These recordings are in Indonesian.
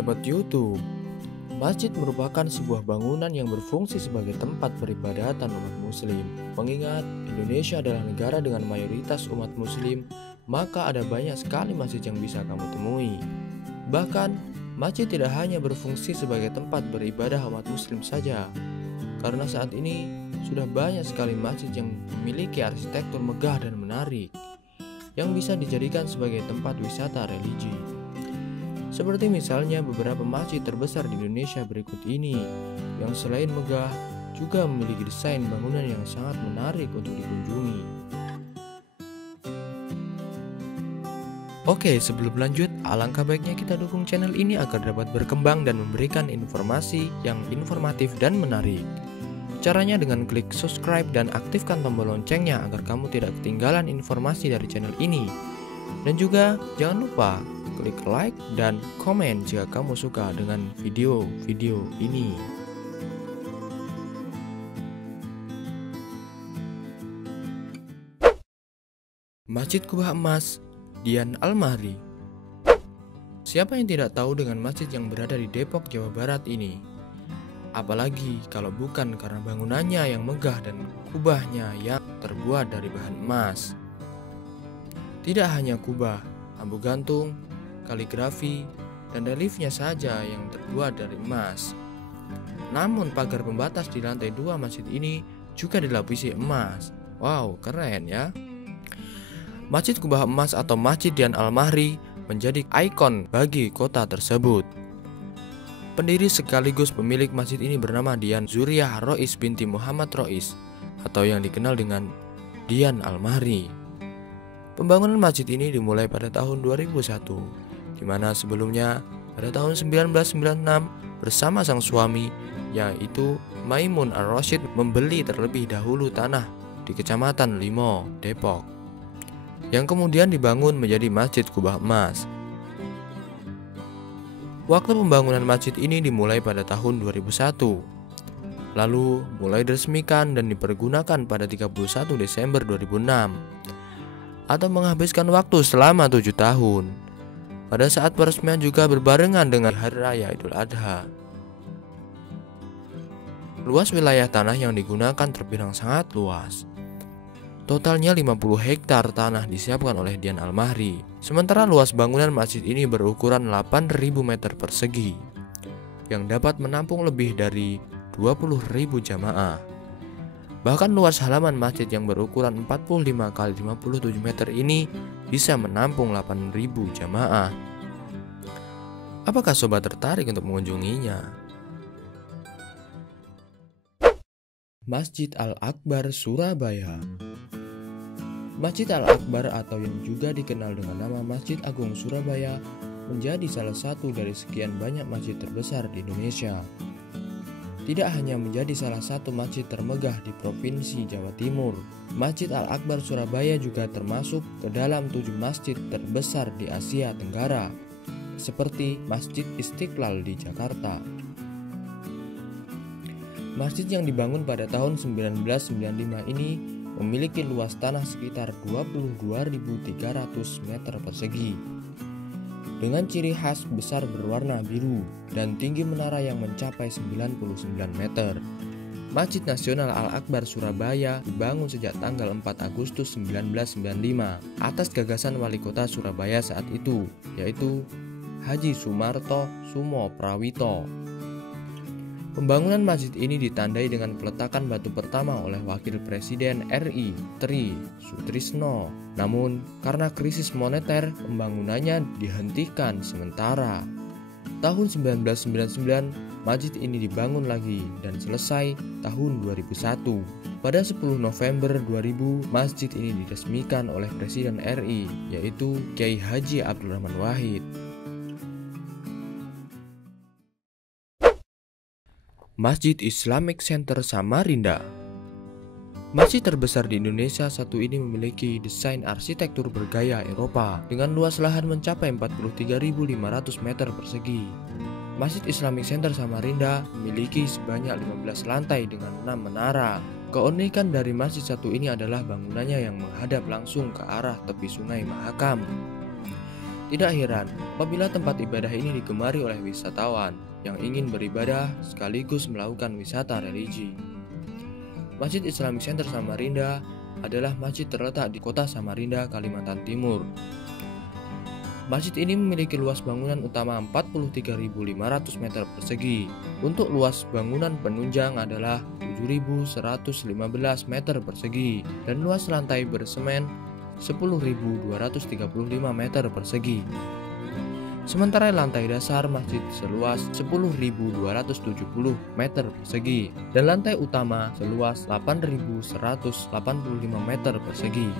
Sobat YouTube, masjid merupakan sebuah bangunan yang berfungsi sebagai tempat peribadatan umat muslim. Mengingat Indonesia adalah negara dengan mayoritas umat muslim, maka ada banyak sekali masjid yang bisa kamu temui. Bahkan, masjid tidak hanya berfungsi sebagai tempat beribadah umat muslim saja, karena saat ini sudah banyak sekali masjid yang memiliki arsitektur megah dan menarik, yang bisa dijadikan sebagai tempat wisata religi. Seperti misalnya beberapa masjid terbesar di Indonesia berikut ini, yang selain megah, juga memiliki desain bangunan yang sangat menarik untuk dikunjungi. Oke, sebelum lanjut, alangkah baiknya kita dukung channel ini agar dapat berkembang dan memberikan informasi yang informatif dan menarik. Caranya dengan klik subscribe dan aktifkan tombol loncengnya agar kamu tidak ketinggalan informasi dari channel ini. Dan juga jangan lupa klik like dan komen jika kamu suka dengan video-video ini. Masjid Kubah Emas, Dian Al-Mahri. Siapa yang tidak tahu dengan masjid yang berada di Depok, Jawa Barat ini? Apalagi kalau bukan karena bangunannya yang megah dan kubahnya yang terbuat dari bahan emas. Tidak hanya kubah, lampu gantung, kaligrafi, dan reliefnya saja yang terbuat dari emas. Namun pagar pembatas di lantai 2 masjid ini juga dilapisi emas. Wow, keren ya. Masjid Kubah Emas atau Masjid Dian Al-Mahri menjadi ikon bagi kota tersebut. Pendiri sekaligus pemilik masjid ini bernama Dian Zuriyah Rois binti Muhammad Rois, atau yang dikenal dengan Dian Al-Mahri. Pembangunan masjid ini dimulai pada tahun 2001, di mana sebelumnya pada tahun 1996 bersama sang suami yaitu Maimun Ar-Rasyid membeli terlebih dahulu tanah di Kecamatan Limo, Depok, yang kemudian dibangun menjadi Masjid Kubah Emas. Waktu pembangunan masjid ini dimulai pada tahun 2001, lalu mulai diresmikan dan dipergunakan pada 31 Desember 2006, atau menghabiskan waktu selama 7 tahun. Pada saat peresmian juga berbarengan dengan Hari Raya Idul Adha. Luas wilayah tanah yang digunakan terbilang sangat luas. Totalnya 50 hektar tanah disiapkan oleh Dian Al-Mahri. Sementara luas bangunan masjid ini berukuran 8.000 meter persegi, yang dapat menampung lebih dari 20.000 jamaah. Bahkan luas halaman masjid yang berukuran 45 x 57 meter ini bisa menampung 8.000 jamaah. Apakah sobat tertarik untuk mengunjunginya? Masjid Al-Akbar Surabaya. Masjid Al-Akbar atau yang juga dikenal dengan nama Masjid Agung Surabaya menjadi salah satu dari sekian banyak masjid terbesar di Indonesia. Tidak hanya menjadi salah satu masjid termegah di Provinsi Jawa Timur, Masjid Al-Akbar Surabaya juga termasuk ke dalam 7 masjid terbesar di Asia Tenggara, seperti Masjid Istiqlal di Jakarta. Masjid yang dibangun pada tahun 1995 ini memiliki luas tanah sekitar 22.300 meter persegi, dengan ciri khas besar berwarna biru dan tinggi menara yang mencapai 99 meter. Masjid Nasional Al-Akbar Surabaya dibangun sejak tanggal 4 Agustus 1995 atas gagasan Wali Kota Surabaya saat itu, yaitu Haji Sumarto Sumo Prawito. Pembangunan masjid ini ditandai dengan peletakan batu pertama oleh Wakil Presiden RI Tri Sutrisno. Namun, karena krisis moneter, pembangunannya dihentikan sementara. Tahun 1999, masjid ini dibangun lagi dan selesai tahun 2001. Pada 10 November 2000, masjid ini diresmikan oleh Presiden RI, yaitu Kiai Haji Abdul Rahman Wahid. Masjid Islamic Center Samarinda. Masjid terbesar di Indonesia satu ini memiliki desain arsitektur bergaya Eropa dengan luas lahan mencapai 43.500 meter persegi. Masjid Islamic Center Samarinda memiliki sebanyak 15 lantai dengan 6 menara. Keunikan dari masjid satu ini adalah bangunannya yang menghadap langsung ke arah tepi Sungai Mahakam. Tidak heran apabila tempat ibadah ini digemari oleh wisatawan yang ingin beribadah sekaligus melakukan wisata religi. Masjid Islamic Center Samarinda adalah masjid terletak di kota Samarinda, Kalimantan Timur. Masjid ini memiliki luas bangunan utama 43.500 meter persegi. Untuk luas bangunan penunjang adalah 7.115 meter persegi dan luas lantai bersemen 10.235 meter persegi. Sementara lantai dasar masjid seluas 10.270 meter persegi dan lantai utama seluas 8.185 meter persegi.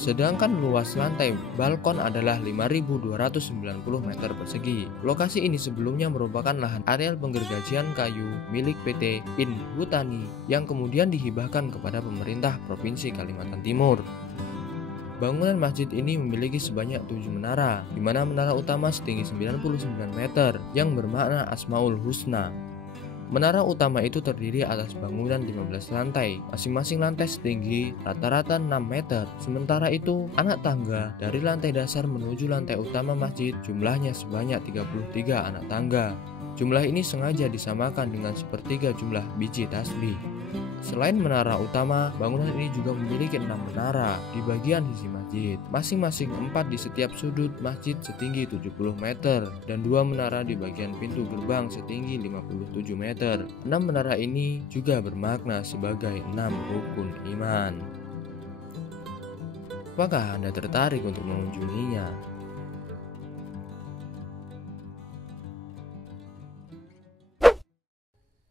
Sedangkan luas lantai balkon adalah 5.290 meter persegi. Lokasi ini sebelumnya merupakan lahan areal penggergajian kayu milik PT Inhutani yang kemudian dihibahkan kepada pemerintah Provinsi Kalimantan Timur. Bangunan masjid ini memiliki sebanyak 7 menara, di mana menara utama setinggi 99 meter yang bermakna Asmaul Husna. Menara utama itu terdiri atas bangunan 15 lantai, masing-masing lantai setinggi rata-rata 6 meter. Sementara itu, anak tangga dari lantai dasar menuju lantai utama masjid jumlahnya sebanyak 33 anak tangga. Jumlah ini sengaja disamakan dengan sepertiga jumlah biji tasbih. Selain menara utama, bangunan ini juga memiliki 6 menara di bagian sisi masjid, masing-masing 4 di setiap sudut masjid setinggi 70 meter dan 2 menara di bagian pintu gerbang setinggi 57 meter. 6 menara ini juga bermakna sebagai 6 rukun iman. Apakah Anda tertarik untuk mengunjunginya?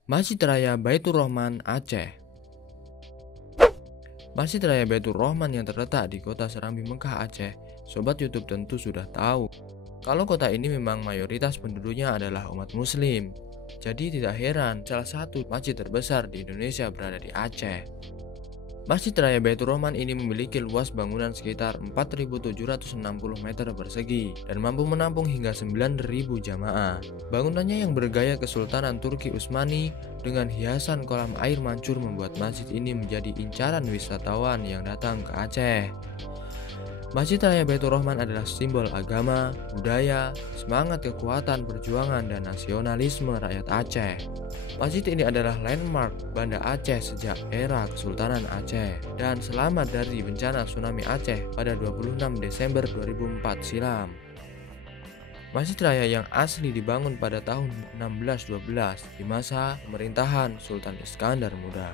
Masjid Raya Baitur Rahman, Aceh. Masjid Raya Baitur Rahman yang terletak di kota Serambi, Mekah, Aceh, sobat YouTube tentu sudah tahu kalau kota ini memang mayoritas penduduknya adalah umat muslim. Jadi tidak heran salah satu masjid terbesar di Indonesia berada di Aceh. Masjid Raya Baitur Rahman ini memiliki luas bangunan sekitar 4.760 meter persegi dan mampu menampung hingga 9.000 jamaah. Bangunannya yang bergaya Kesultanan Turki Utsmani dengan hiasan kolam air mancur membuat masjid ini menjadi incaran wisatawan yang datang ke Aceh. Masjid Raya Baitur Rahman adalah simbol agama, budaya, semangat kekuatan perjuangan dan nasionalisme rakyat Aceh. Masjid ini adalah landmark Banda Aceh sejak era Kesultanan Aceh dan selamat dari bencana tsunami Aceh pada 26 Desember 2004 silam. Masjid Raya yang asli dibangun pada tahun 1612 di masa pemerintahan Sultan Iskandar Muda.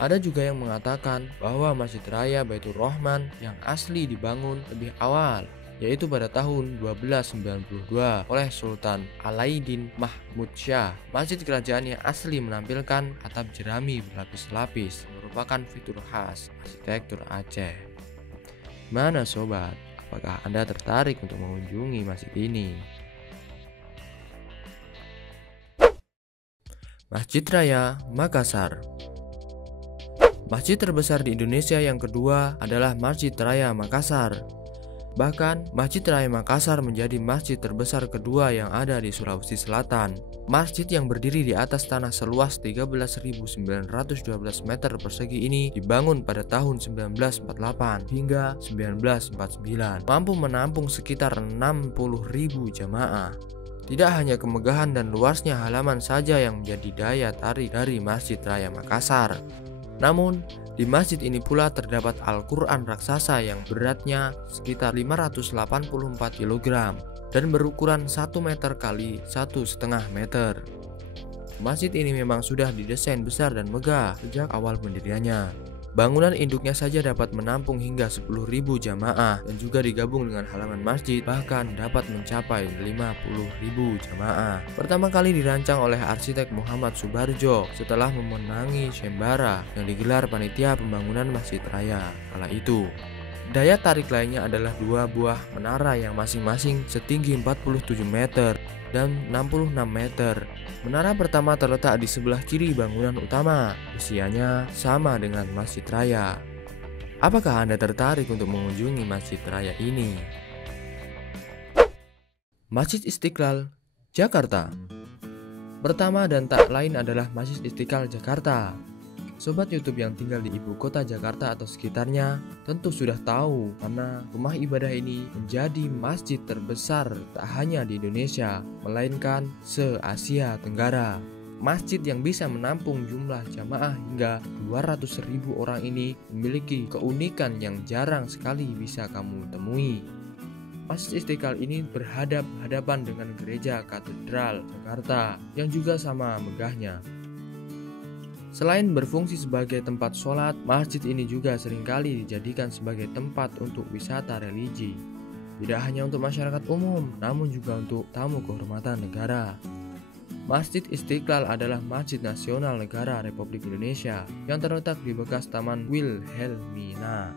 Ada juga yang mengatakan bahwa Masjid Raya Baitur Rahman yang asli dibangun lebih awal, yaitu pada tahun 1292 oleh Sultan Alaiddin Mahmud Shah. Masjid kerajaan yang asli menampilkan atap jerami berlapis-lapis, merupakan fitur khas arsitektur Aceh. Mana sobat, apakah Anda tertarik untuk mengunjungi masjid ini? Masjid Raya Makassar. Masjid terbesar di Indonesia yang kedua adalah Masjid Raya Makassar. Bahkan, Masjid Raya Makassar menjadi masjid terbesar kedua yang ada di Sulawesi Selatan. Masjid yang berdiri di atas tanah seluas 13.912 meter persegi ini dibangun pada tahun 1948 hingga 1949, mampu menampung sekitar 60.000 jamaah. Tidak hanya kemegahan dan luasnya halaman saja yang menjadi daya tarik dari Masjid Raya Makassar. Namun, di masjid ini pula terdapat Al-Quran raksasa yang beratnya sekitar 584 kg dan berukuran 1 meter kali 1,5 meter. Masjid ini memang sudah didesain besar dan megah sejak awal pendiriannya. Bangunan induknya saja dapat menampung hingga 10.000 jamaah dan juga digabung dengan halaman masjid bahkan dapat mencapai 50.000 jamaah. Pertama kali dirancang oleh arsitek Muhammad Subarjo setelah memenangi Sembara yang digelar panitia pembangunan Masjid Raya kala itu. Daya tarik lainnya adalah 2 buah menara yang masing-masing setinggi 47 meter dan 66 meter. Menara pertama terletak di sebelah kiri bangunan utama. Usianya sama dengan Masjid Raya. Apakah Anda tertarik untuk mengunjungi Masjid Raya ini? Masjid Istiqlal, Jakarta. Pertama dan tak lain adalah Masjid Istiqlal Jakarta. Sobat YouTube yang tinggal di ibu kota Jakarta atau sekitarnya tentu sudah tahu karena rumah ibadah ini menjadi masjid terbesar tak hanya di Indonesia, melainkan se-Asia Tenggara. Masjid yang bisa menampung jumlah jamaah hingga 200.000 orang ini memiliki keunikan yang jarang sekali bisa kamu temui. Masjid Istiqlal ini berhadap-hadapan dengan gereja katedral Jakarta yang juga sama megahnya. Selain berfungsi sebagai tempat sholat, masjid ini juga seringkali dijadikan sebagai tempat untuk wisata religi. Tidak hanya untuk masyarakat umum, namun juga untuk tamu kehormatan negara. Masjid Istiqlal adalah Masjid Nasional Negara Republik Indonesia yang terletak di bekas Taman Wilhelmina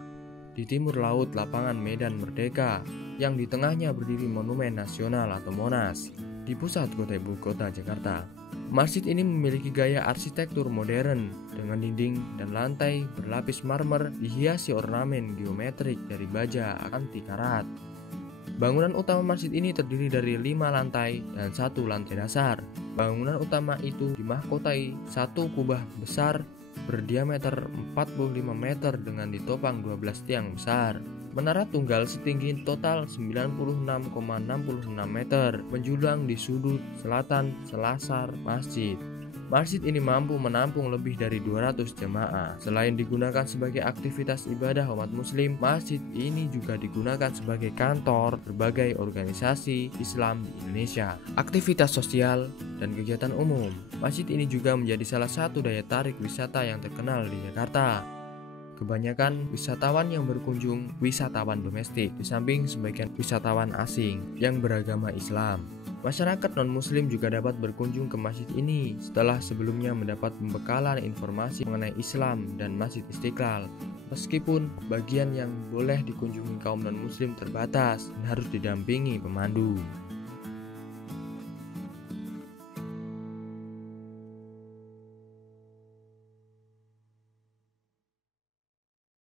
di timur laut lapangan Medan Merdeka, yang di tengahnya berdiri Monumen Nasional atau Monas di pusat kota ibu kota Jakarta. Masjid ini memiliki gaya arsitektur modern dengan dinding dan lantai berlapis marmer dihiasi ornamen geometrik dari baja anti karat. Bangunan utama masjid ini terdiri dari 5 lantai dan 1 lantai dasar. Bangunan utama itu dimahkotai 1 kubah besar berdiameter 45 meter dengan ditopang 12 tiang besar. Menara tunggal setinggi total 96,66 meter menjulang di sudut selatan selasar masjid. Masjid ini mampu menampung lebih dari 200 jemaah. Selain digunakan sebagai aktivitas ibadah umat muslim, masjid ini juga digunakan sebagai kantor berbagai organisasi Islam di Indonesia, aktivitas sosial, dan kegiatan umum. Masjid ini juga menjadi salah satu daya tarik wisata yang terkenal di Jakarta. Kebanyakan wisatawan yang berkunjung wisatawan domestik, di samping sebagian wisatawan asing yang beragama Islam. Masyarakat non-muslim juga dapat berkunjung ke masjid ini setelah sebelumnya mendapat pembekalan informasi mengenai Islam dan Masjid Istiqlal. Meskipun bagian yang boleh dikunjungi kaum non-muslim terbatas dan harus didampingi pemandu.